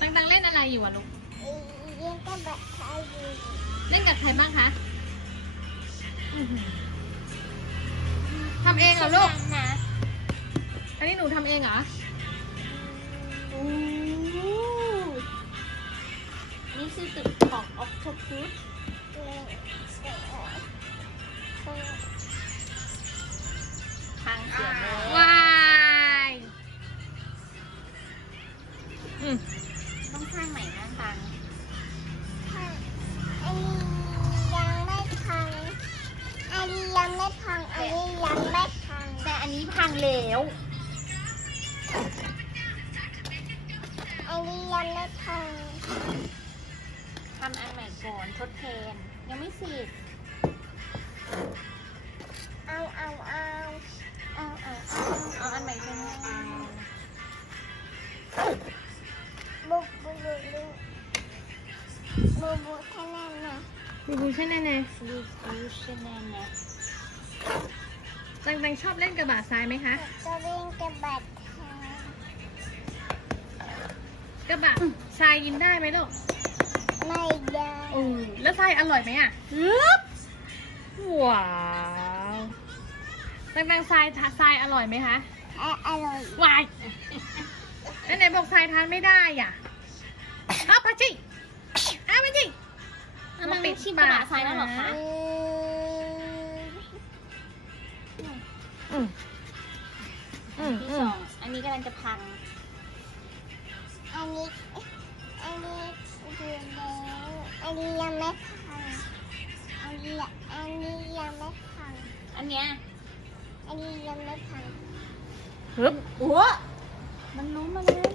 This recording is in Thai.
ตังๆเล่นอะไรอยู่อะลูก เลี้ยงก็แบบใครอยู่เล่นกับใครบ้างคะอื้อหือทำเองเหรอลูก นะอันนี้หนูทำเองเหรอนี่คือตึกของออกโทพุส ต้องสร้างใหม่นะพังอันนี้ยังไม่พัง อันนี้ยังไม่พัง อันนี้ยังไม่พัง แต่อันนี้พังแล้ว อันนี้ยังไม่พังทำอันใหม่ก่อนทดแทน ยังไม่เสร็จ บุกบุกแค่นั้นนะบูบูใช่แน่ลูกลูกชแนนนะๆตังๆชอบเล่นกระบะทรายไหมคะจะเล่นกระบะทางกระบะทรายกินได้ไหมลูกไม่ได้อือแล้วทรายอร่อยไหมอะว้าวตังๆทรายทาทรายอร่อยไหมคะอะอร่อยวายแล้วไหนบอกทรายทานไม่ได้อะอ้าวพัชชิ แล้วเหรอคะอืมอืมอืมที่อืสมองอันนี้กำลังจะพัง อันนี้ อันนี้ดูแล้วอันนี้ยังไม่พังอันนี้อันนี้ยังไม่พังอันเนี้ยอันนี้ยังไม่พังฮึบโอ้มันล้มมาแล้ว